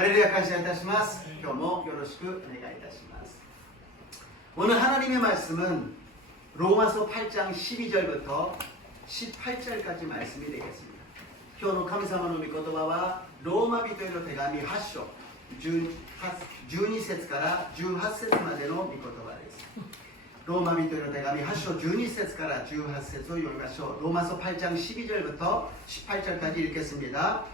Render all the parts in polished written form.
할렐루야感謝いたします。今日もよろしくお願いいたします。 오늘 하나님의 말씀은 로마서 8장 12절부터 18절까지 말씀이 되겠습니다. 今日の神様の御言葉はローマ人への手紙8章12節から18節までの御言葉です。ローマ人への手紙8章12節から18節を読みましょう。 로마서 8장 12절부터 18절까지 읽겠습니다.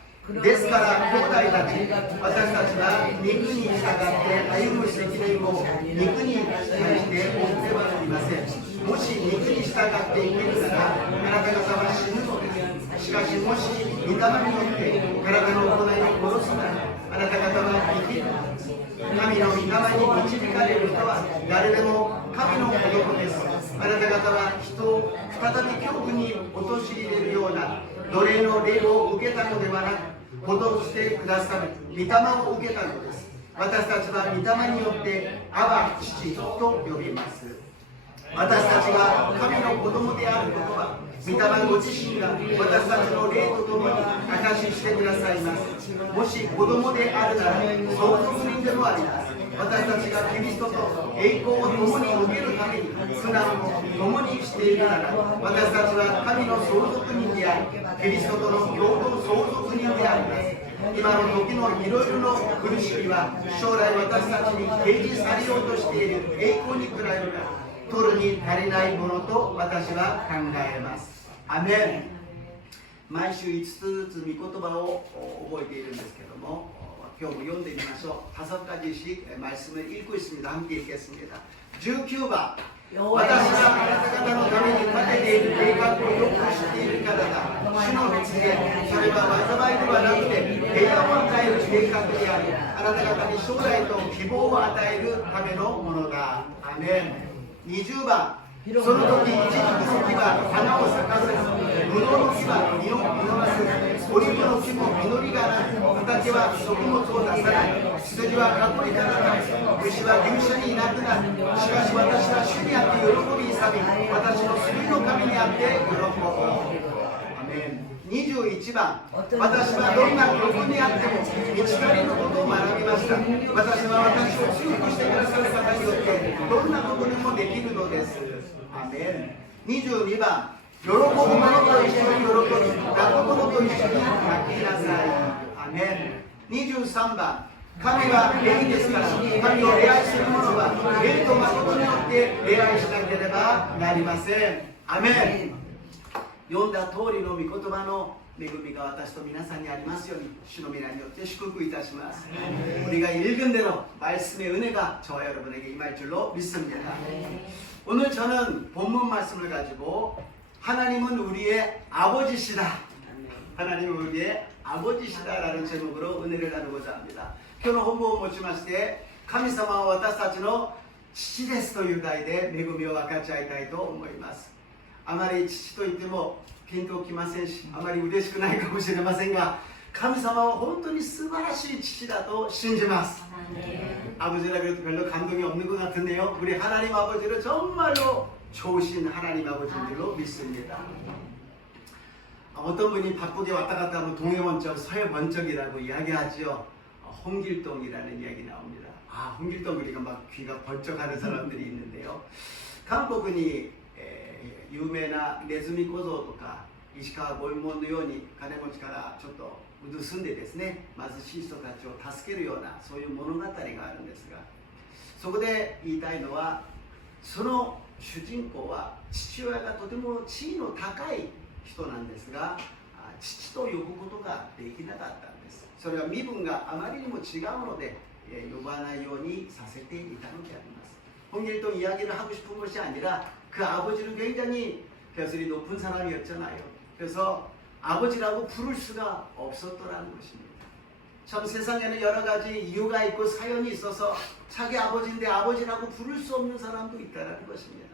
ですから兄弟たち、私たちは肉に従って歩む責任を肉に対して負ってはなりません。もし肉に従って生きるならあなた方は死ぬのです。しかしもし御霊によって体の行いを殺すならあなた方は生きるのです。神の御霊に導かれる人は誰でも神の子供です。あなた方は人を再び恐怖に陥れるような奴隷の霊を受けたのではなく戻してくださる御霊を受けたのです。私たちは御霊によってアバ父と呼びます。私たちが神の子供であることは御霊ご自身が私たちの霊とともに証ししてくださいます。もし子供であるなら相続人でもあります。私たちがキリストと栄光を共に受けるために苦難を共にしているなら私たちは神の相続人でありキリストとの共同相続人であります。今の時のいろいろの苦しみは将来私たちに提示されようとしている栄光に比べる取るに足りないものと私は考えます。アメン。毎週5つずつ御言葉を覚えているんですけども今日も読んでみましょう。 5가지씩 말씀을 읽고 있습니다. 함께 읽겠습니다. 19번 私があなた方のために立てている計画をよく知っているからだ。主の道でそれは災いではなくて平安を与える計画でありあなた方に将来と希望を与えるためのものだ。アメン。20番その時イチジクの木は花を咲かせずブドウの木は実を実らずオリーブの木も実りがなく畑は食物を出さない羊は囲いからない牛は牛舎にいなくなる。しかし私は主にあって喜び勇み私の救いの神にあって喜ぶ。アメン。21番私はどんなどこにあっても道なりのことを学びました。私は私を強くしてくださる方によってどんなことでもできるのです。アメン。22番喜ぶ者と一緒に喜び泣く者と一緒に泣きなさい。アメン。23番神は霊ですから神を礼拝する者は霊と誠によって礼拝しなければなりません。アメン。読んだ通りの御言葉の恵みが私と皆さんにありますように主の皆によって祝福いたします. 우리가 읽은 대로 말씀의 은혜가 저와 여러분에게 임할 줄로 믿습니다. 오늘 저는 본문 말씀을 가지고 하나님은 우리의 아버지시다. 하나님은 우리의 아버지시다라는 제목으로 은혜를 나누고자 합니다. 今日の本文を持ちまして神様は私たちの父ですという題で恵みを分かち合いたいと思います。あまり父と言ってもピンときませんしあまり嬉しくないかもしれませんが神様は本当に素晴らしい父だと信じます。 아버지라 그래도 별로 감동이 없는 것 같은데요. 우리 하나님 아버지를 정말로 좋으신 하나님 아버지인 줄로 믿습니다. 어떤 분이 바쁘게 왔다 갔다 하면 동해번쩍 서해번쩍이라고 이야기하죠. 홍길동이라는 이야기 나옵니다. 홍길동 우리가 막 귀가 번쩍하는 사람들이 있는데요. 한국은 有名なネズミ小僧とか石川五右衛門のように金持ちからちょっと盗んでですね貧しい人たちを助けるようなそういう物語があるんですがそこで言いたいのはその主人公は父親がとても地位の高い人なんですが父と呼ぶことができなかったんです。それは身分があまりにも違うので呼ばないようにさせていたのであります。 홍길동 이야기를 하고 싶은 것이 아니라 그 아버지는 굉장히 벼슬이 높은 사람이었잖아요. 그래서 아버지라고 부를 수가 없었더라는 것입니다. 참 세상에는 여러 가지 이유가 있고 사연이 있어서 자기 아버지인데 아버지라고 부를 수 없는 사람도 있다는 것입니다.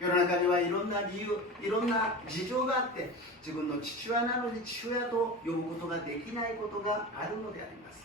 世の中にはいろんな理由、いろんな事情があって自分の父親なのに父親と呼ぶことができないことがあるのであります。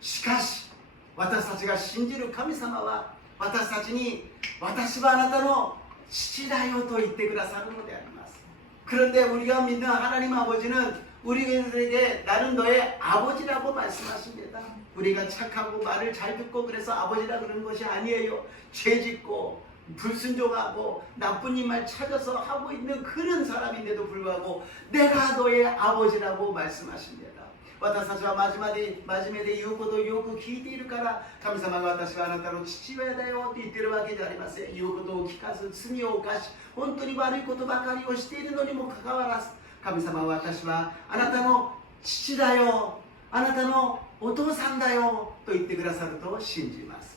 しかし私たちが信じる神様は私たちに私はあなたの父だよと言ってくださるのであります。 그런데 우리가 믿는 하나님 아버지는 우리들에게 나는 너의 아버지라고 말씀하십니다. 우리가 착하고 말을 잘 듣고 그래서 아버지라 그러는 것이 아니에요. 죄짓고 불순종하고 나쁜 일만 찾아서 하고 있는 그런 사람인데도 불구하고 내가 너의 아버지라고 말씀하십니다. 私たちは真面目で言うことをよく聞いているから神様が私はあなたの父親だよって言ってるわけじゃありません。言うことを聞かず罪を犯し本当に悪いことばかりをしているのにもかかわらず神様は私はあなたの父だよあなたのお父さんだよと言ってくださると信じます。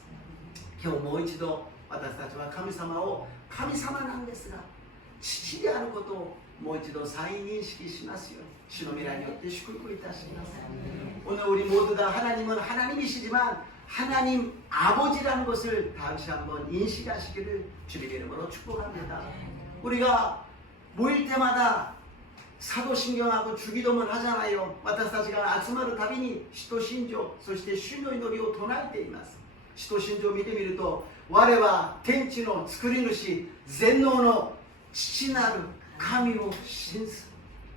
今日もう一度私たちは神様を神様なんですが父であることをもう一度再認識しますように主の皆によって祝福いたします。 오늘 우리 모두 다 하나님은 하나님이시지만 하나님 아버지라는 것을 다시 한번 인식하시기를 주님의 이름으로 축복합니다. 우리가 모일 때마다 사도신경하고 주기도문 하잖아요. 私たちが集まるたびに使徒信条そして主の祈りを唱えています。使徒信条を見てみると我は天地の作り主全能の父なる神を信ず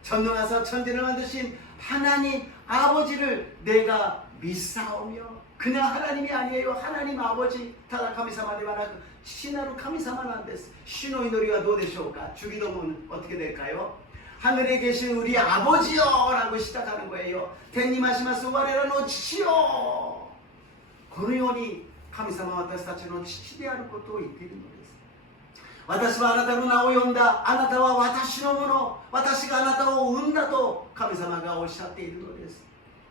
전능하사 천지를 만드신 하나님 아버지를 내가 믿사오며 그냥 하나님이 아니에요. 하나님 아버지 타다 카미사마 데마나 시나루 카미사마 난데스 신의 노리가 どうでしょうか? 주기도문 어떻게 될까요? 하늘에 계신 우리 아버지요 라고 시작하는 거예요. 텐니마시마스 와레라노 치요 このように神様は私たちの父であることを言っているのです。私はあなたの名を呼んだ。あなたは私のもの。私があなたを生んだと神様がおっしゃっているのです。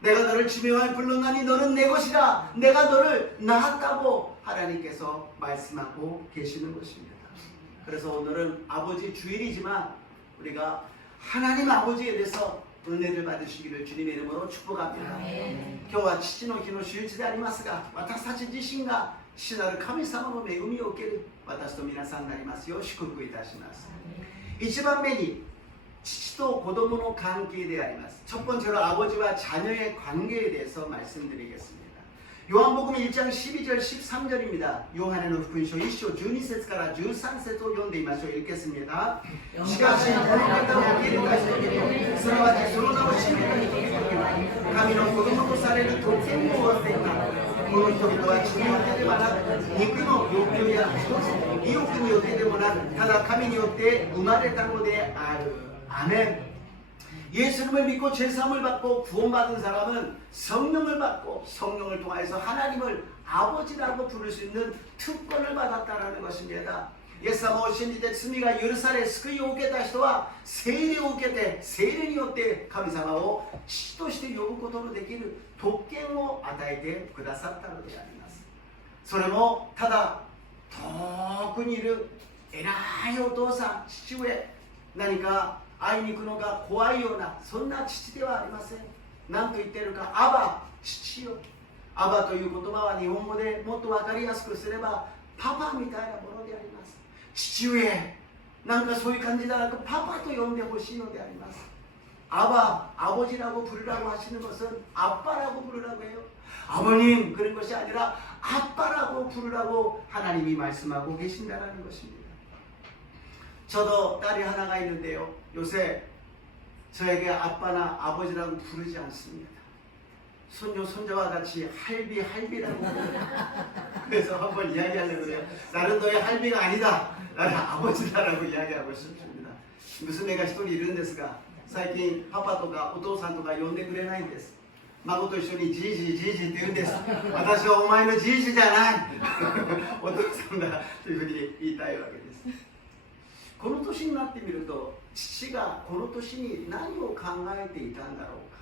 내가 너를 지명하여 불렀나니 너는 내 것이라. 내가 너를 낳았다고 하나님께서 말씀하고 계시는 것입니다. 그래서 오늘은 아버지 주일이지만 우리가 하나님 아버지에 대해서 은혜를 받으시기를 주님의 이름으로 축복합니다. 今日は父の日の主日でありますが私たち自身が父なる神様の恵みを受ける私と皆さんになりますよう祝福いたします。 1番目に父と子供の関係であります。 첫 번째로 아버지와 자녀의 관계에 대해서 말씀드리겠습니다. 요한복음 1장 12절 13절입니다. 요한의福音書 1章 12節から 13節を読んでみましょう。 읽겠습니다. しかしこの方を受け入れた人々すなわちその名を信じた人々は神の子供とされる特権を負っていた。この人々は血によってではなく肉の欲求や意欲によってでもなくただ神によって生まれたのである。 아멘. 예수님을 믿고 죄사함을 받고 구원받은 사람은 성령을 받고 성령을 통해서 하나님을 아버지라고 부를 수 있는 특권을 받았다라는 것입니다. イエス様を信じて罪が許され救いを受けた人は聖霊を受けて聖霊によって神様を父として呼ぶことのできる特権を与えてくださったのであります。それもただ遠くにいる偉いお父さん父上何か会いに行くのが怖いようなそんな父ではありません。何と言っているかアバ父よ。アバという言葉は日本語でもっと分かりやすくすればパパみたいなものであります。父上なんかそういう感じではなくパパと呼んでほしいのであります。아바 아버지라고 부르라고 하시는 것은 아빠라고 부르라고 해요. 아버님 그런 것이 아니라 아빠라고 부르라고 하나님이 말씀하고 계신다라는 것입니다. 저도 딸이 하나가 있는데요. 요새 저에게 아빠나 아버지라고 부르지 않습니다. 손녀 손자와 같이 할비라고 그래서 한번 이야기하려고 해요. 나는 너의 할비가 아니다. 나는 아버지다라고 이야기하고 싶습니다. 무슨 애가一人いるんですが最近パパとかお父さんとか呼んでくれないんです。孫と一緒にじいじって言うんです。私はお前のじいじじゃないお父さんだというふうに言いたいわけです。この年になってみると父がこの年に何を考えていたんだろうか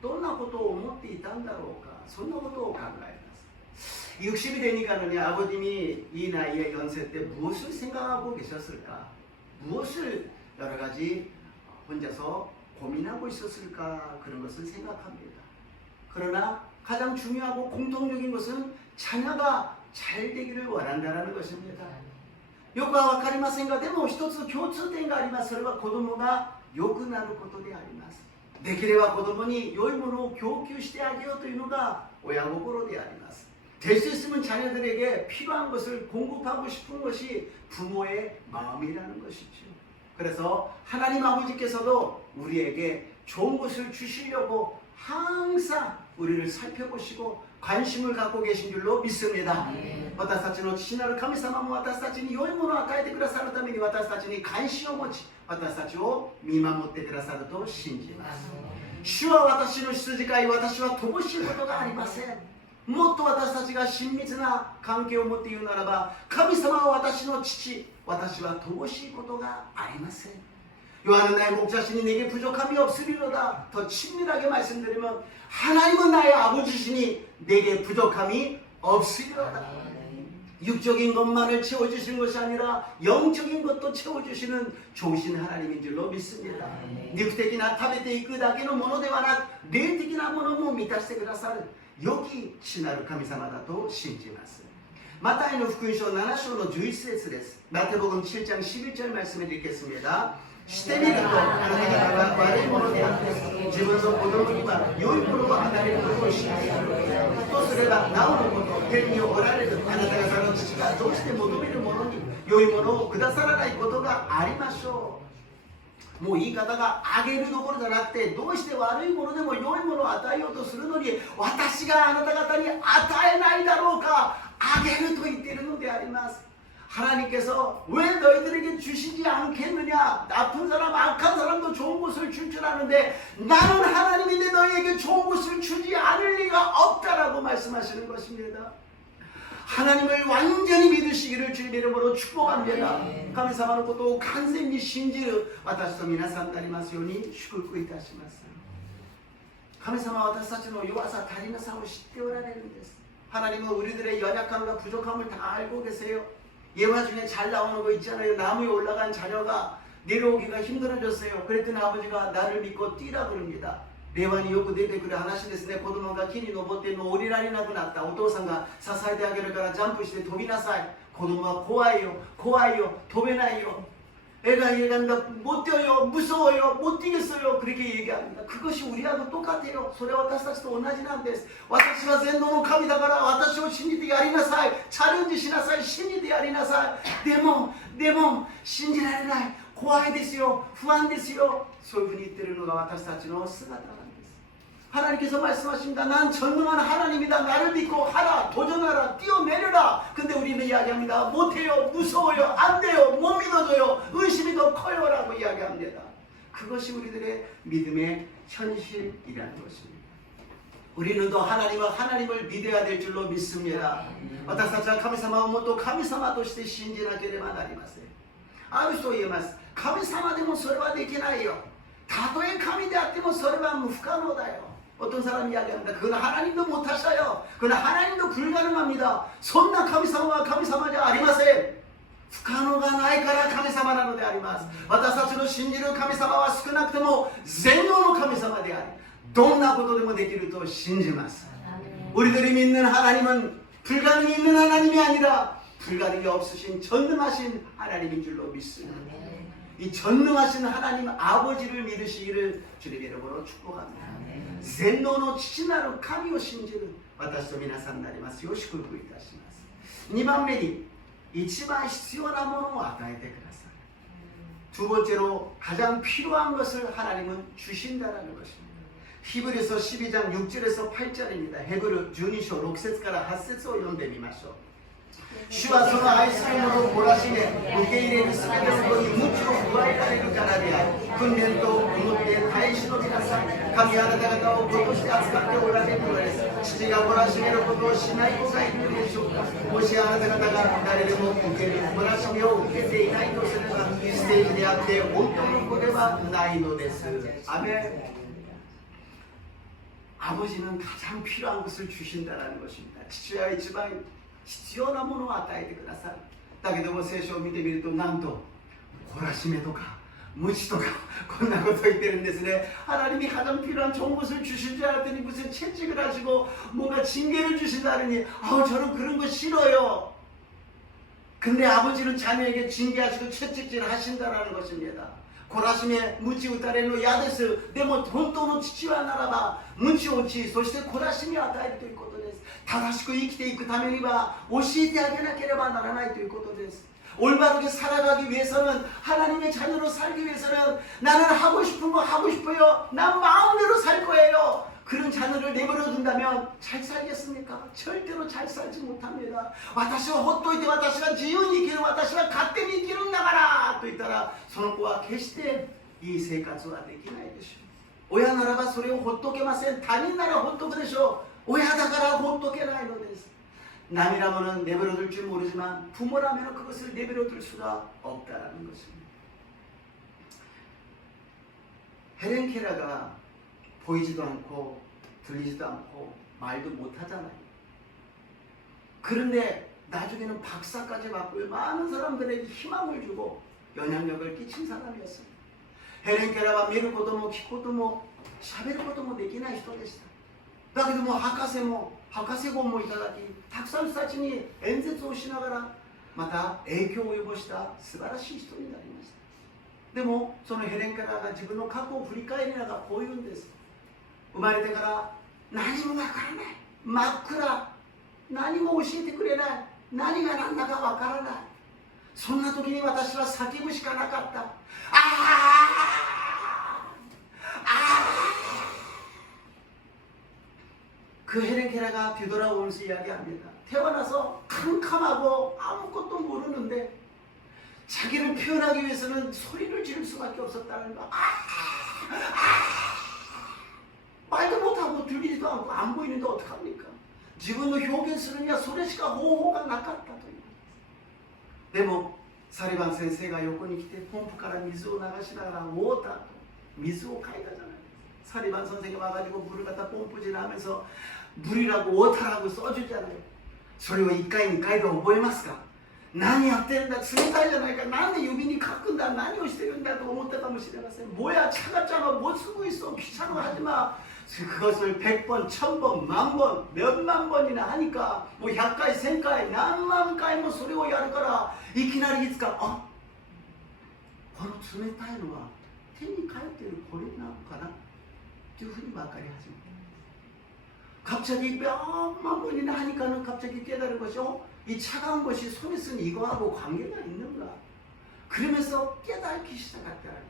どんなことを思っていたんだろうかそんなことを考えます。 60이 되니까는 아버님이 이 나이의 연세 때 무엇을 생각하고 계셨을까 무엇을 여러 가지 혼자서 고민하고 있었을까 그런 것을 생각합니다. 그러나 가장 중요하고 공통적인 것은 자녀가 잘 되기를 원한다는 것입니다. よくは分かりませんがでも一つ共通点があります。それは子供が良くなることであります。できれば子供に良いものを供給してあげようというのが親心であります。 될 수 있으면 자녀들에게 필요한 것을 공급하고 싶은 것이 부모의 마음이라는 것이죠. 그래서 하나님 아버지께서도 우리에게 좋은 것을 주시려고 항상 우리를 살펴보시고 관심을 갖고 계신 줄로 믿습니다. 私たちの父なる神様も私たちに良いものを与えてくださるために私たちに関心を持ち私たちを見守ってくださると信じます。主は私の羊飼い、私は乏しいことがありません。もっと私たちが親密な関係を持って言うならば、神様は私の父、私は乏しいことがありません。 요한은 나의 목자시니 내게 부족함이 없으리로다. 더 친밀하게 말씀드리면 하나님은 나의 아버지시니 내게 부족함이 없으리로다. 육적인 것만을 채워주시는 것이 아니라 영적인 것도 채워주시는 좋으신 하나님인 줄로 믿습니다. 肉的な食べていくだけのものではなく霊的なものも満たしてくださる良き父なる神様だと信じます。マタイの福音書7章の11節です。マタイ복음 7장 11절 말씀을 읽겠습니다. してみるとあなた方が悪いものであって自分の子供には良いものを与えることを知っているとすればなおのこと天におられるあなた方の父がどうして求めるものに良いものをくださらないことがありましょう。もう言い方があげるどころじゃなくてどうして悪いものでも良いものを与えようとするのに私があなた方に与えないだろうかあげると言っているのであります。 하나님께서 왜 너희들에게 주시지 않겠느냐? 나쁜 사람, 악한 사람도 좋은 것을 줄 줄 아는데 나는 하나님인데 너희에게 좋은 것을 주지 않을 리가 없다라고 말씀하시는 것입니다. 하나님을 완전히 믿으시기를 주님의 이름으로 축복합니다. 神様のことを完全に信じる私と皆さんになりますように祝福いたします。神様は私たちの弱さ、足りなさを知っておられるんです。 하나님은 우리들의 연약함과 부족함을 다 알고 계세요. 예화 중에 잘 나오는 거 있잖아요. 나무에 올라간 자녀가 내려오기가 힘들어졌어요. 그랬더니 아버지가 나를 믿고 뛰라 그럽니다. 霊和によく出てくる話ですね。子供が木に登っても降りられなくなった。お父さんが支えてあげるからジャンプして飛びなさい。子供は怖いよ、怖いよ、飛べないよ。 애가 얘기한다. 못 뛰어요, 무서워요, 못 뛰겠어요. 그렇게 얘기합니다. 그것이 우리하고 똑같아요. それは私たちと同じなんです。私は全能の神だから私を信じてやりなさい。チャレンジしなさい。信じてやりなさい。でも信じられない。怖いですよ。不安ですよ。そういうふうに言ってるのが私たちの姿なんです。 하나님께서 말씀하십니다. 난 전능한 하나님이다. 나를 믿고 하라. 도전하라. 뛰어내려라. 근데 우리는 이야기합니다. 못해요. 무서워요. 안 돼요. 못 믿어줘요. 의심이 더 커요. 라고 이야기합니다. 그것이 우리들의 믿음의 현실이라는 것입니다. 우리는 더 하나님을 믿어야 될 줄로 믿습니다. 私たちは神様をもっと神様として信じなければなりません。ある人言います。神様でもそれはできないよ。たとえ神であってもそれは不可能だよ。 어떤 사람이 이야기합니다. 그건 하나님도 못하셔요. 그건 하나님도 불가능합니다. 손나 카미사마와 카미사마지 아리마세. 不可能がないから神様なのであります。私たちの信じる神様は少なくとも全能の神様でありどんなことでもできると信じます。 우리들이 믿는 하나님은 불가능이 있는 하나님이 아니라 불가능이 없으신 전능하신 하나님인 줄로 믿습니다. 이 전능하신 하나님 아버지를 믿으시기를 주님의 이름으로 축복합니다. 全能の父なる神を信じる私と皆さんになりますよう祝福いたします。 2番目に一番必要なものを与えてください。 두 번째로 가장 필요한 것을 하나님은 주신다라는 것입니다. 히브리서 12장 6절에서 8절입니다. 헤브르 12章 6節から8節を読んでみましょう。 主はその愛する者を懲らしめ受け入れるすべてのことに無知を加えられるからである。訓練と思って耐え忍びなさい。神はあなた方を子として扱っておられるのです。父が懲らしめることをしない子がいるでしょうか。もしあなた方が誰でも受ける懲らしめを受けていないとすればステージであって本当の子ではないのです。アメン。 아버지는 가장 필요한 것을 주신다는 것입니다. 父は一番必要なものを与えてくださる。だけども聖書を見てみるとなんと懲らしめとか無知とかこんなことを言ってるんですね。 하나님이 가장 필요한 좋은 것을 주실 줄 알았더니 무슨 채찍을 하시고 뭔가 징계를 주신다더니 저는 그런 거 싫어요. 근데 아버지는 자녀에게 징계하시고 채찍질 하신다라는 것입니다. 懲らしめ、鞭打たれるの嫌です。でも本当の父はならば鞭を打ち、そして懲らしめを与えるということです。正しく生きていくためには教えてあげなければならないということです。 올바르게 살아가기 위해서는, 하나님의 자녀로 살기 위해서는 나는 하고 싶은 거 하고 싶어요. 난 마음대로 살 거예요. 그런 자녀를 내버려 둔다면 잘 살겠습니까? 절대로 잘 살지 못합니다. 私をほっといて私が自由に生きる、私が勝手に生きるんだからと言ったら、その子は決していい生活はできないでしょう。親ならばそれをほっとけません。他人ならほっとくでしょう。親だからほっとけないのです。 남이라면 내버려둘 줄 모르지만 부모라면 그것을 내버려둘 수가 없다는 것입니다. 헬렌 케러가 보이지도 않고 들리지도 않고 말도 못하잖아요. 그런데 나중에는 박사까지 받고 많은 사람들에게 희망을 주고 영향력을 끼친 사람이었습니다. 헬렌 케러가見ることも聞くことも喋ることもできない人でした。だけども博士号もいただき、たくさんの人たちに演説をしながらまた影響を及ぼした素晴らしい人になりました。でもそのヘレン・ケラーが自分の過去を振り返りながらこう言うんです。生まれてから何もわからない、真っ暗、何も教えてくれない、何が何だかわからない。そんな時に私は叫ぶしかなかった。그 헬렌 케라가 뒤돌아오면서 이야기합니다. 태어나서 캄캄하고 아무것도 모르는데 자기를 표현하기 위해서는 소리를 지를 수밖에 없었다는 거. 말도 못하고 들리지도 않고 안 보이는데 어떡합니까? 지금도 표현するには それしか方法がなかったという。でもサリバン先生が横に来てポンプから水を流しながらウォーターと水をかいたじゃないですか。 사리반 선생이 와가지고 물을 갖다 뽐뿌질하면서 물이라고 워터라고 써주잖아요. それを1回2回で覚えますか? 何やってるんだ、冷たいじゃないか、なんで指に書くんだ、何をしてるんだと思ったかもしれません。뭐야 차갑잖아, 뭐 쓰고 있어, 귀찮아하지 마. 그것을 100번, 1000번, 만번, 몇만 번이나 하니까 뭐 100回, 1000回, 何万回もそれをやるからいきなりいつかこの冷たいのは手に書いてるこれなのかなというふうに分かり始めた。 갑자기 몇만 번이나 하니까는 갑자기 깨달은 것이요, 이 차가운 것이 손에 쓴 이거하고 관계가 있는가? 그러면서 깨닫기 시작했다는 것입니다.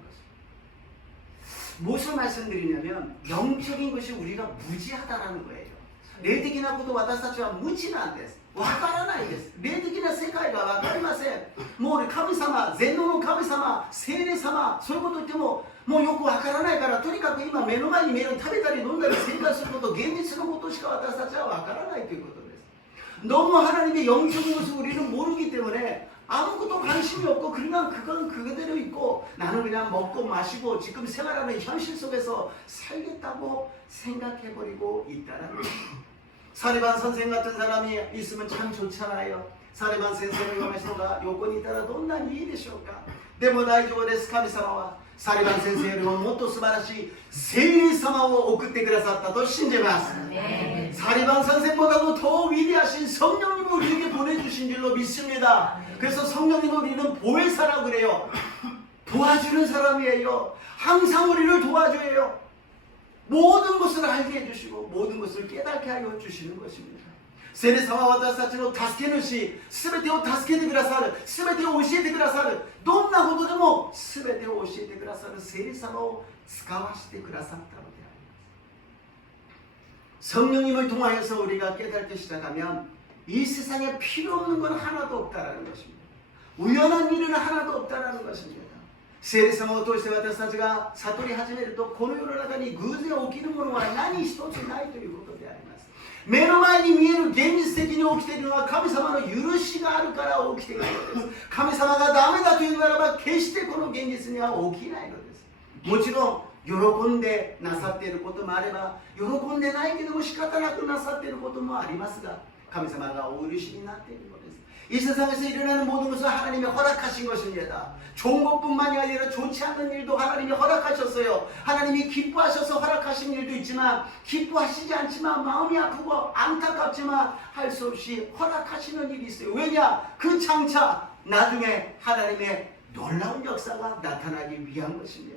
무엇을 말씀드리냐면 영적인 것이 우리가 무지하다라는 거예요. 霊的なこと私たちは無知なんです。わからないです。霊的な世界がわかりません。もう神様、全能の神様、聖霊様、そういうこと言ってももうよくわからないから、とにかく今目の前に見える食べたり飲んだり生活すること、現実のことしか私たちはわからないということです。 너무 하나님의 영적인 것을 우리는 모르기 때문에 아무것도 관심이 없고 그냥 그건 그대로 있고 나는 그냥 먹고 마시고 지금 생활하는 현실 속에서 살겠다고 생각해버리고 있다는 거예요. 사리반 선생 같은 사람이 있으면 참 좋잖아요. 사리반 선생을 영하시노가 요건이 있다라どんなにいいでしょうか。でも大丈夫です。神様はサリバン先生よりももっと素晴らしい聖霊様を送ってくださったと信じます。 사리반 선생보다도 더 위대하신 성령님을 우리에게 보내주신 줄로 믿습니다. 그래서 성령님을 우리는 보혜사라고 그래요. 도와주는 사람이에요. 항상 우리를 도와줘요. 모든 것을 알게 해주시고 모든 것을 깨닫게 하여 주시는 것입니다. 聖霊様は私たちの助け主、すべてを助けてくださる、すべてを教えてくださる、どんなことでもすべてを教えてくださる聖霊様を使わせてくださったのであります。 성령님을 통하여서 우리가 깨닫기 시작하면 이 세상에 필요 없는 건 하나도 없다라는 것입니다. 우연한 일은 하나도 없다라는 것입니다. 聖霊様を通して私たちが悟り始めると、この世の中に偶然起きるものは何一つないということであります。 目の前に見える現実的に起きているのは神様の許しがあるから起きているのです。神様がダメだというならば決してこの現実には起きないのです。もちろん喜んでなさっていることもあれば、喜んでないけども仕方なくなさっていることもありますが、神様がお許しになっているのです。 이 세상에서 일어나는 모든 것은 하나님이 허락하신 것입니다. 좋은 것뿐만이 아니라 좋지 않은 일도 하나님이 허락하셨어요. 하나님이 기뻐하셔서 허락하신 일도 있지만, 기뻐하시지 않지만 마음이 아프고 안타깝지만 할 수 없이 허락하시는 일이 있어요. 왜냐? 그 장차 나중에 하나님의 놀라운 역사가 나타나기 위한 것입니다.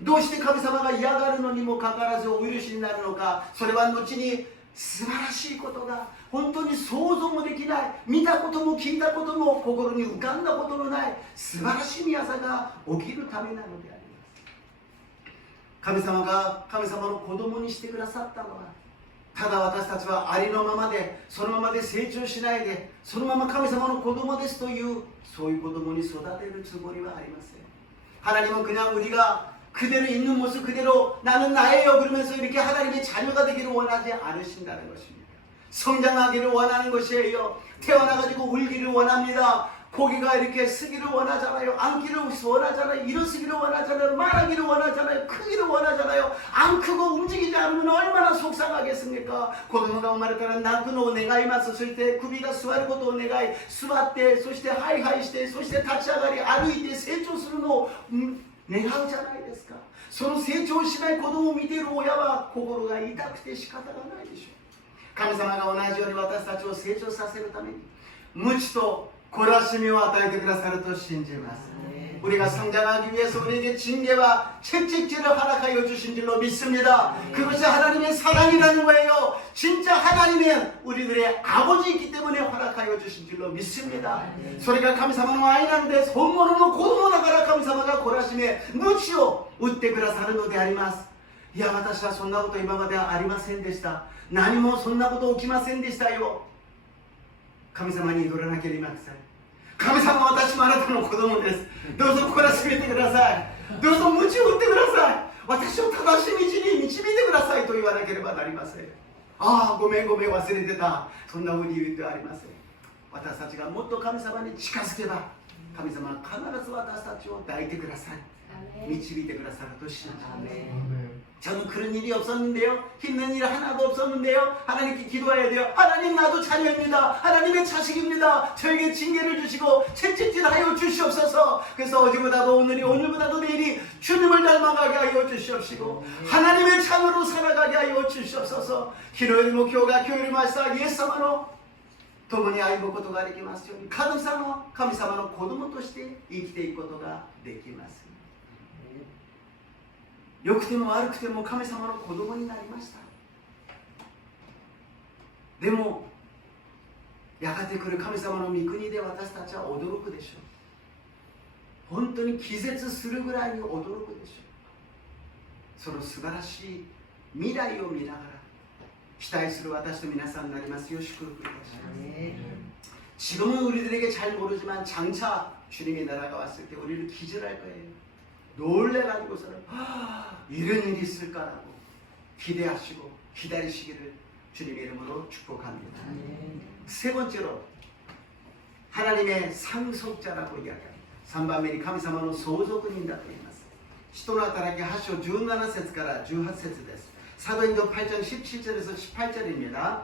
どうして神様が嫌がるのにもかかわらずお許しになるのか。それは後に素晴らしいことが本当に想像もできない、見たことも聞いたことも心に浮かんだことのない素晴らしい御業が起きるためなのであります。神様が神様の子供にしてくださったのは、ただ私たちはありのままでそのままで成長しないでそのまま神様の子供ですというそういう子供に育てるつもりはありません。하나님은 그냥 우리가 그대로 있는 모습 그대로 나는 나예요 그러면서 이렇게 하나님의 자녀가 되기를 원하지 않으신다는 것입니다. 성장하기를 원하는 것이에요. 태어나가지고 울기를 원합니다. 고기가 이렇게 쓰기를 원하잖아요. 앉기를 원하잖아요. 일어서기를 원하잖아요. 말하기를 원하잖아요. 크기를 원하잖아요. 안 크고 움직이지 않으면 얼마나 속상하겠습니까? 子供が生まれたら泣くのを願います。そして首が座ることを願い、座って、そしてハイハイして、そして立ち上がり、歩いて成長するのを願うじゃないですか。その成長しない子供を見ている親は心が痛くて仕方がないでしょう。神様が同じように私たちを成長させるために無知と懲らしみを与えてくださると信じます。 우리가 성장하기 위해서 우리에게 징계와 채찍질을 허락하여 주신 줄로 믿습니다. 그것이 하나님의 사랑이라는 거예요. 진짜 하나님은 우리들의 아버지이기 때문에 허락하여 주신 줄로 믿습니다. それが神様の愛なのです。本物の子供だから神様が懲らしめ鞭を打ってくださるのであります。いや、私はそんなこと今まではありませんでした。何もそんなこと起きませんでしたよ。神様に祈らなければなりません。神様は私もあなたの子供です。どうぞ懲らしめてください。どうぞ鞭を打ってください。私を正しい道に導いてくださいと言わなければなりません。ああ、ごめんごめん忘れてた。そんなふうに言ってはありません。私たちがもっと神様に近づけば、神様は必ず私たちを抱いてください。導いてくださると信じます。 저는 그런 일이 없었는데요. 힘든 일 하나도 없었는데요. 하나님께 기도해야 돼요. 하나님 나도 자녀입니다. 하나님의 자식입니다. 저에게 징계를 주시고 채찍질하여 주시옵소서. 그래서 어제보다도 오늘이 오늘보다도 내일이 주님을 닮아가게 하여 주시옵시고 하나님의 자녀로 살아가게 하여 주시옵소서. 기도의 목표가 교회를 말사 예수様の共に歩むことができますように神様の子供として生きていくことができます。 良くても悪くても神様の子供になりました。でもやがて来る神様の御国で私たちは驚くでしょう。本当に気絶するぐらいに驚くでしょう。その素晴らしい未来を見ながら期待する私と皆さんになりますよう祝福いたします。 지금은 우리들에게 잘 모르지만 장차 주님의 나라가 왔을 때 우리를 기절할 거예요. 놀래가지고서는 이런 일이 있을까라고 기대하시고 기다리시기를 주님의 이름으로 축복합니다. 세 번째로 하나님의 상속자라고 이야기합니다. 3番目に神様の相続人だと言います。使徒の働き8章17節から18節です。サドインド 8장 17절에서 18절입니다.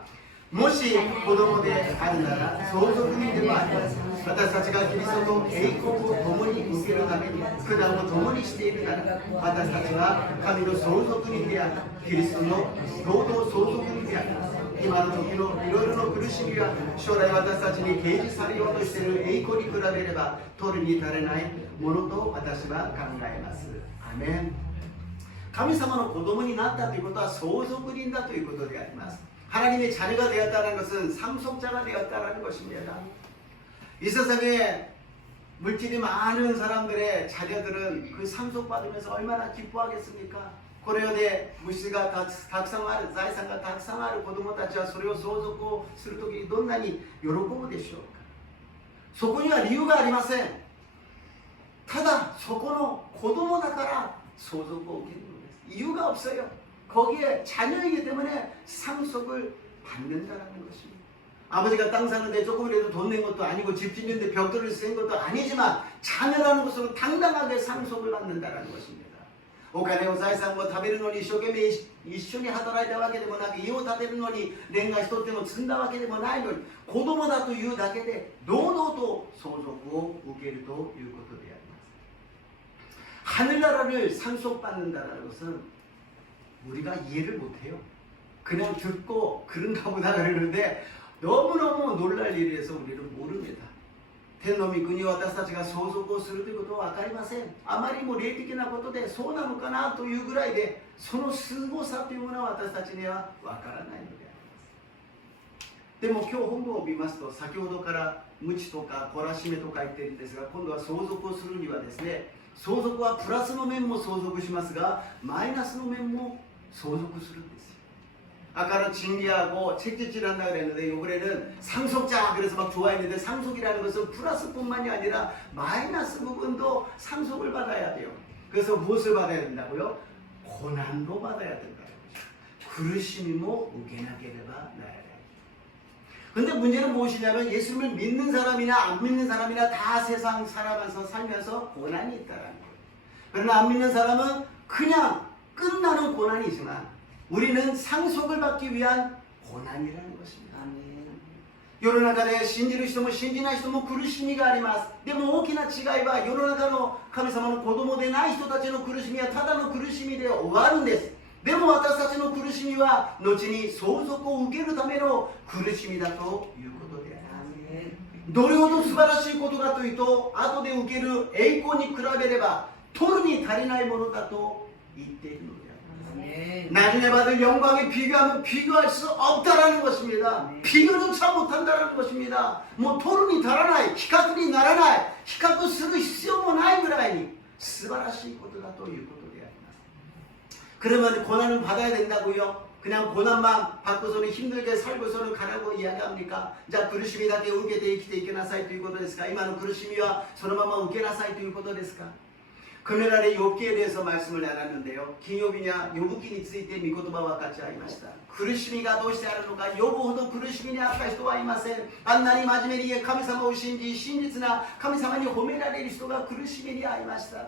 もし子供であるなら相続人でもあります。私たちがキリストと栄光を共に受けるために苦難を共にしているなら私たちは神の相続人であるキリストの同等相続人であります。今の時のいろいろな苦しみが将来私たちに掲示されようとしている栄光に比べれば取るに足れないものと私は考えます。アメン。神様の子供になったということは相続人だということであります。 하나님의 자녀가 되었다는 것은 상속자가 되었다는 것입니다. 이 세상에 물질이 많은 사람들의 자녀들은 그 상속받으면서 얼마나 기뻐하겠습니까? 고려대 무시가 각상하를財産が たくさんある子供たちはそれを相続するときにどんなに喜ぶでしょうか。そこには理由がありません。ただそこの子供だから相続を受けるのです。理由が없어요. 거기에 자녀이기 때문에 상속을 받는다라는 것입니다. 아버지가 땅 사는데 조금이라도 돈 낸 것도 아니고 집 짓는데 벽돌을 센 것도 아니지만 자녀라는 것으로 당당하게 상속을 받는다라는 것입니다. お金を財産を食べるのに一生懸命一緒に働いたわけでもなく家を建てるのにレンガ一つでも積んだわけでもないのに子供だというだけで堂々と相続を受けるということであります。 하늘나라를 상속받는다는 것은 우리가 이해를 못해요. 그냥 듣고 그런가 보다 그러는데 너무너무 놀랄 일이라서 우리는 모릅니다. 天の御国を私たちが相続をするということは分かりません。あまりにも霊的なことでそうなのかなというぐらいでその凄さというものは私たちには分からないのであります。でも今日本文を見ますと、先ほどから無知とか懲らしめとか言ってるんですが、今度は相続をするにはですね、相続はプラスの面も相続しますが、マイナスの面も相続するんですよ。아까는 진리하고 책짓질한다 그랬는데 요번에는 상속자 그래서 막 좋아했는데 상속이라는 것은 플러스뿐만이 아니라 마이너스 부분도 상속을 받아야 돼요. 그래서 무엇을 받아야 된다고요? 고난도 받아야 된다는 거죠. 그르심이모 우게나게레바 나야래. 근데 문제는 무엇이냐면 예수님을 믿는 사람이나 안 믿는 사람이나 다 세상 살면서 고난이 있다는 거예요. 그러나 안 믿는 사람은 그냥 끝나는 고난이지만 우리는 상속을 받기 위한 고난이라는 것입니다. 아멘. 世の中で信じる人も信じない人も苦しみがあります。でも大きな違いは世の中の神様の子供でない人たちの苦しみはただの苦しみで終わるんです。でも私たちの苦しみは後に相続を受けるための苦しみだということであります。どれほど素晴らしいことかというと、後で受ける栄光に比べれば取るに足りないものだと言っているのです。나중에 받을 영광에 비교하면 비교할 수 없다라는 것입니다. 비교조차 못한다라는 것입니다. 뭐 토론이 달아나이, 히카쿠니 나라나이, 히카쿠 쓰는 필요もないぐらいに素晴らしいことだということであります。 그러면 고난을 받아야 된다고요? 그냥 고난만 받고서는 힘들게 살고서는 가라고 이야기합니까? 자,苦しみだけ受けて生きていけなさいということですか? 今の苦しみはそのまま受けなさいということですか? 금요일날에 욥기에 대해서 말씀을 나눴는데요. 기욥이냐 욥기について御言葉は分かち合いました。苦しみがどうしてあるのか、욥ほど苦しみにあった人はいません。あんなに真面目に神様を信じ、真実な神様に褒められる人が苦しみにありました。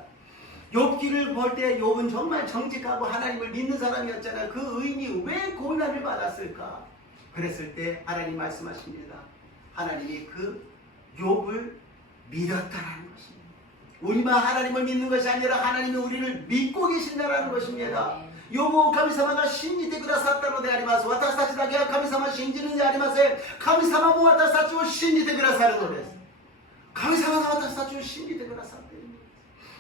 욥기를 볼 때 욥은 정말 정직하고 하나님을 믿는 사람이었잖아요. 그 의인이 왜 고난을 받았을까? 그랬을 때 하나님 말씀하십니다. 하나님이 그 욥을 믿었다라는 것입니다. 우리만 하나님을 믿는 것이 아니라 하나님이 우리를 믿고 계신다라는 것입니다. ヨブを神様が信じてくださったのであります。私たちだけは神様を信じるのではありません。神様も私たちを信じてくださるのです。神様が私たちを信じてくださっているのです。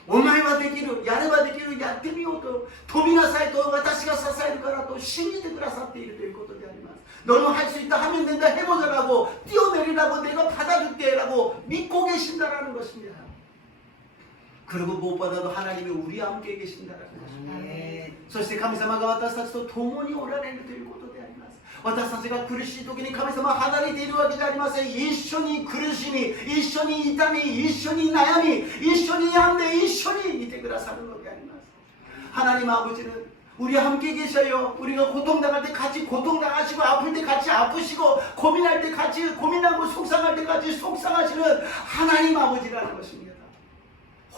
お前はできる、やればできる、やってみようと、飛びなさいと私が支えるからと信じてくださっているということであります。 너는 할 수 있다 하면 된다 해보자라고 뛰어내리라고 내가 받아줄게라고 믿고 계신다라는 것입니다. 그리고 무엇보다도 하나님이 우리와 함께 계신다라는 것입니다. そして神様が私たちと共におられるということであります。私たちが苦しい時に神様は離れているわけじゃありません。一緒に苦しみ、一緒に痛み、一緒に悩み、一緒に病んで一緒にいてくださるのであります。 하나님 아버지는 우리와 함께 계셔요. 우리가 고통당할 때 같이 고통당하시고 아플 때 같이 아프시고 고민할 때 같이 고민하고 속상할 때 같이 속상하시는 하나님 아버지라는 것입니다.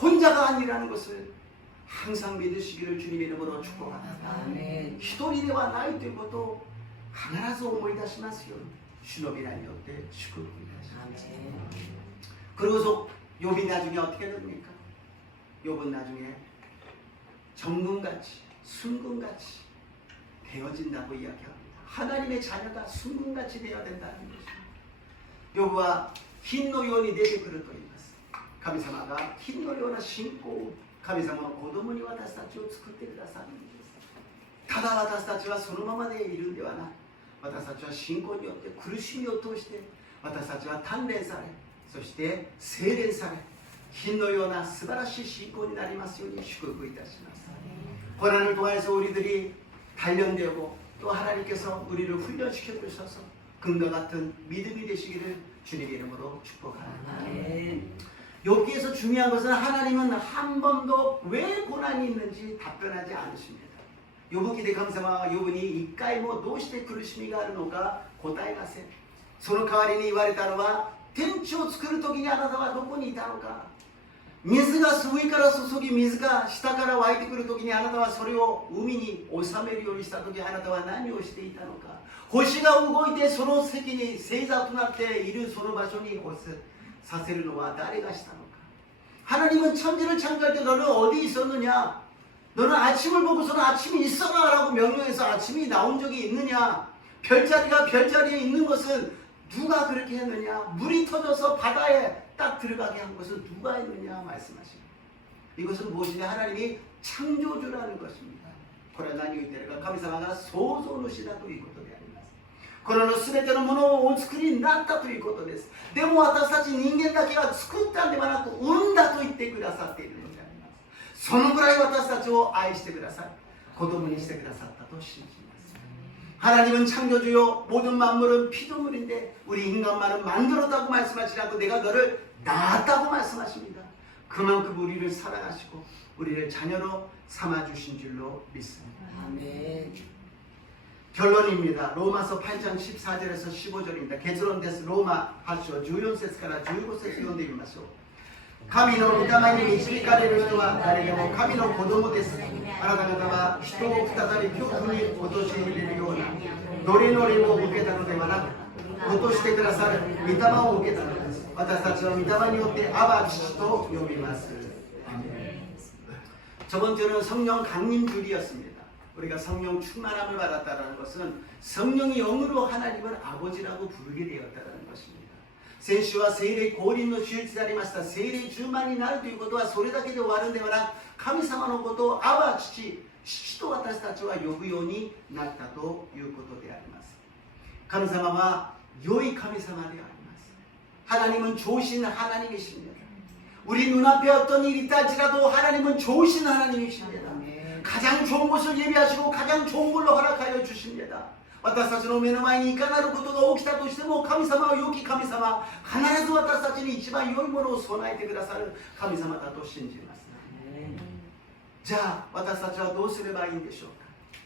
혼자가 아니라는 것을 항상 믿으시기를 주님의 이름으로 축복합니다. 히토리데와 나이ということを必ず思い出しますように主の皆によって祝福いたします。 그리고서 욥이 나중에 어떻게 됩니까? 욥은 나중에 정금같이 순금같이 되어진다고 이야기합니다. 하나님의 자녀가 순금같이 되어야 된다는 것입니다. 욥과 흰 노요원이 되게 그럴 것입니다. 神様が金のような信仰を神様の子供に私たちを作ってくださるんです。ただ私たちはそのままでいるんではない。私たちは信仰によって苦しみを通して私たちは鍛錬され、そして精錬され、金のような素晴らしい信仰になりますように祝福いたします。 고난을 통해서 우리들이 단련되고 또 하나님께서 우리를 훈련시켜 주셔서 금과 같은 믿음이 되시기를 주님의 이름으로 축복합니다. 여기에서 중요한 것은 하나님은 한 번도 왜 고난이 있는지 답변하지 않으십니다. 욥기神様は욥に一回もどうして苦しみがあるのか答えません。その代わりに言われたのは、天地を作る時にあなたはどこにいたのか。水が上から注ぎ、水が下から湧いてくる時にあなたはそれを海に収めるようにした時、あなたは何をしていたのか。星が動いてその席に星座となっているその場所にさせるのは誰がしたのか。 하나님은 천지를 창조할 때 너는 어디 있었느냐? 너는 아침을 보고서는 아침이 있어라 라고 명령해서 아침이 나온 적이 있느냐? 별자리가 별자리에 있는 것은 누가 그렇게 했느냐? 물이 터져서 바다에 딱 들어가게 한 것은 누가 했느냐 말씀하십니다. 이것은 무엇이냐? 하나님이 창조주라는 것입니다. 그러나 이때가 神様が創造主だということであります。この全てのものをお作りになったということです。でも私たち人間だけは作ったんではなく生んだと言ってくださっているのであります。そのぐらい私たちを愛してください、子供にしてくださったと信じます。 하나님은 창조주요 모든 만물은 피조물인데 우리 인간만은 만들었다고 말씀하시지 않고 내가 너를 낳았다고 말씀하십니다. 그만큼 우리를 사랑하시고 우리를 자녀로 삼아주신 줄로 믿습니다. 아멘. 결론입니다. 로마서 8장 14절에서 15절입니다. 개즈론です ローマ 8章 14節から15節読んでみましょう。神の御霊に導かれる人は誰でも神の子供です。あなた方は人を再び恐怖に陥れるようなノリノリを受けたのではなく、落としてくださる御霊を受けたのです。私たちは御霊によってアバ父と呼びます。 저번 주는 성령 강림주일이었습니다. 우리가 성령 충만함을 받았다는 것은 성령이 영으로 하나님을 아버지라고 부르게 되었다는 것입니다. 先週は聖霊降臨の主日でありました。聖霊充満になるということはそれだけで終わるんではなく、神様のことをアバ父、父と私たちは呼ぶようになったということであります。神様は良い神様であります。 하나님은 좋으신 하나님이십니다. 우리 눈앞에 어떤 일이 있다지라도 하나님은 좋으신 하나님이십니다. 가장 좋은 것을 예비하시고 가장 좋은 걸로 허락하여 주십니다. 私たちの目の前にいかなることが起きたとしても、神様は良き神様、必ず私たちに一番良いものを備えてくださる神様だと信じます。じゃあ私たちはどうすればいいんでしょうか。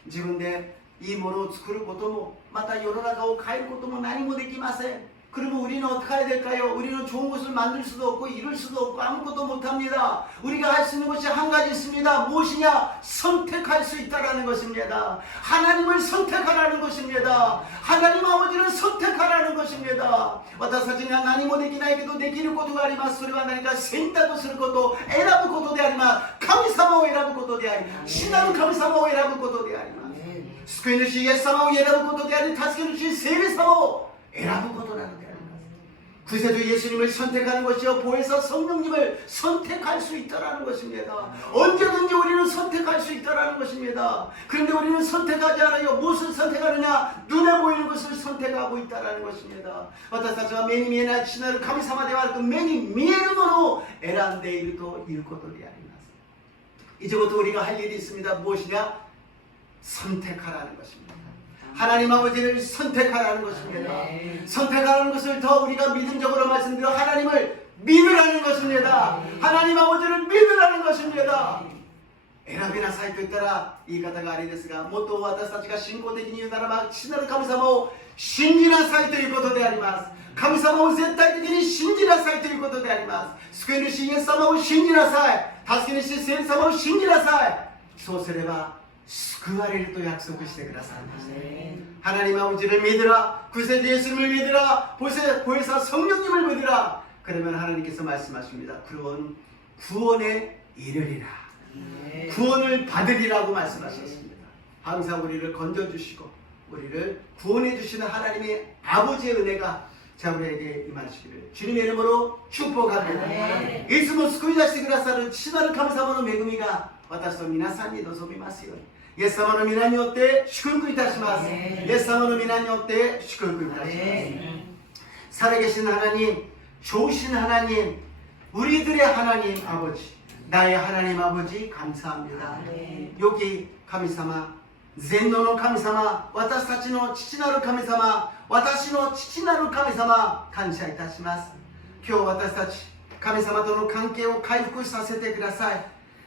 自分でいいものを作ることも、また世の中を変えることも何もできません。 그러면 우리는 어떻게 해야 될까요? 우리는 좋은 것을 만들 수도 없고 이룰 수도 없고 아무것도 못합니다. 우리가 할 수 있는 것이 한 가지 있습니다. 무엇이냐? 선택할 수 있다라는 것입니다. 하나님을 선택하라는 것입니다. 하나님 아버지를 선택하라는 것입니다. 私たちには何もできないけどできることがあります。それは何か選択すること、選ぶことであります。神様を選ぶことであり、主なる神様を選ぶことであります。救い主イエス様を選ぶことであり、助け主聖霊様を選ぶことなのであります。 구세주 예수님을 선택하는 것이요, 보혜사 성령님을 선택할 수 있다라는 것입니다. 언제든지 우리는 선택할 수 있다라는 것입니다. 그런데 우리는 선택하지 않아요. 무엇을 선택하느냐? 눈에 보이는 것을 선택하고 있다라는 것입니다. 私たちは目に見えない父なる神様ではなく、目に見えるものを選んでいるということであります。 이제부터 우리가 할 일이 있습니다. 무엇이냐? 선택하라는 것입니다. 하나님 아버지를 선택하라는 것입니다. 선택하라는 것을 더 우리가 믿음적으로 말씀드려 하나님을 믿으라는 것입니다. 하나님 아버지를 믿으라는 것입니다. 選びなさいと言ったら言い方があれですが、もっと私たちが信仰的に言うならば、父なる神様を信じなさいということであります。神様を絶対的に信じなさいということであります。救い主イエス様を信じなさい。助け主聖霊様を信じなさい。そうすれば 救われると約束してくださいました。 하나님 아버지를 믿으라, 구세주 예수님을 믿으라, 보혜사 성령님을 믿으라. 그러면 하나님께서 말씀하십니다. 그런 구원에 이르리라. 구원을 받으리라고 말씀하셨습니다. 항상 우리를 건져주시고 우리를 구원해 주시는 하나님의 아버지의 은혜가 자 우리에게 임하시기를 주님의 이름으로 축복합니다. 예수님을 救い出してくださる父なる神様の恵みが私と皆さんに望みますように。 イエス様の皆によって祝福いたします。イエス様の皆によって祝福いたします。 살아계신 하나님, 좋으신 하나님, 우리들의 하나님 아버지, 나의 하나님 아버지 감사합니다. 여기神様、全能の神様、私たちの父なる神様、私の父なる神様、感謝いたします。今日私たち、神様との関係を回復させてください。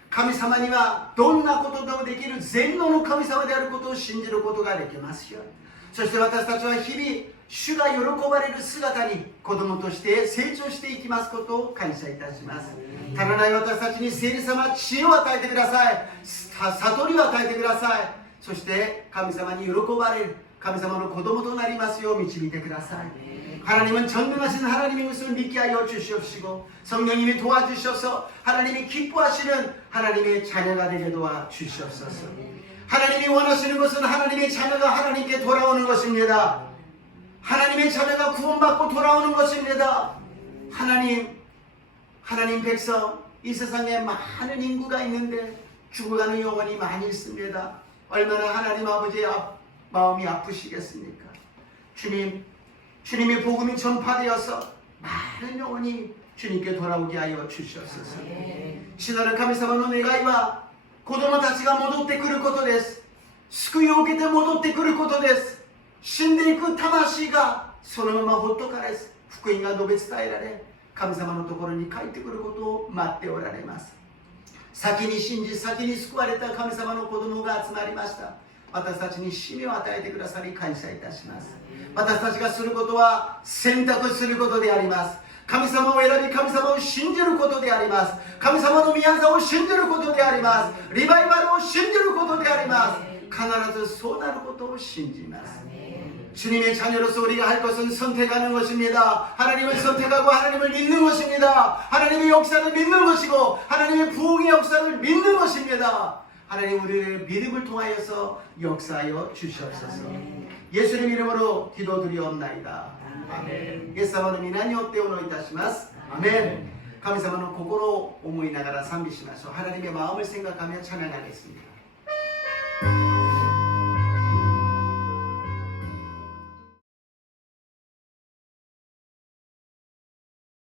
神様にはどんなことでもできる全能の神様であることを信じることができますように。そして私たちは日々主が喜ばれる姿に子供として成長していきますことを感謝いたします。足らない私たちに聖霊様、知恵を与えてください。悟りを与えてください。そして神様に喜ばれる神様の子供となりますよう導いてください。 하나님은 전능하신 하나님인 것을 믿게 하여 주시옵시고 성령님이 도와주셔서 하나님이 기뻐하시는 하나님의 자녀가 되게 도와주시옵소서. 하나님이 원하시는 것은 하나님의 자녀가 하나님께 돌아오는 것입니다. 하나님의 자녀가 구원받고 돌아오는 것입니다. 하나님 백성, 이 세상에 많은 인구가 있는데 죽어가는 영혼이 많이 있습니다. 얼마나 하나님 아버지의 마음이 아프시겠습니까? 주님의 복음이 전파되어서 많은 영혼이 주님께 돌아오게 하여 주시옵소서. 신나를神様の願いは子供たちが戻ってくることです。救いを受けて戻ってくることです。死んでいく魂がそのままほっとかれず、福音が述べ伝えられ、神様のところに帰ってくることを待っておられます。先に信じ、先に救われた神様の子供が集まりました。私たちに使命を与えてくださり感謝いたします。私たちがすることは選択することであります。神様を選び、神様を信じることであります。神様の宮座を信じることであります。リバイバルを信じることであります。必ずそうなることを信じます。주님의 자녀로서 우리가 할 것은 선택하는 것입니다. 하나님을 선택하고 하나님을 믿는 것입니다. 하나님의 역사를 믿는 것이고 하나님의 부흥의 역사를 믿는 것입니다. 하나님 우리를 믿음을 통하여서 역사하여 주시옵소서. 예수님 이름으로 기도드리옵나이다. 아멘. イエス様の皆によってお祈りいたします。アメン。神様の心を思いながら賛美しましょう。하나님의 마음을 생각하며 찬양하겠습니다.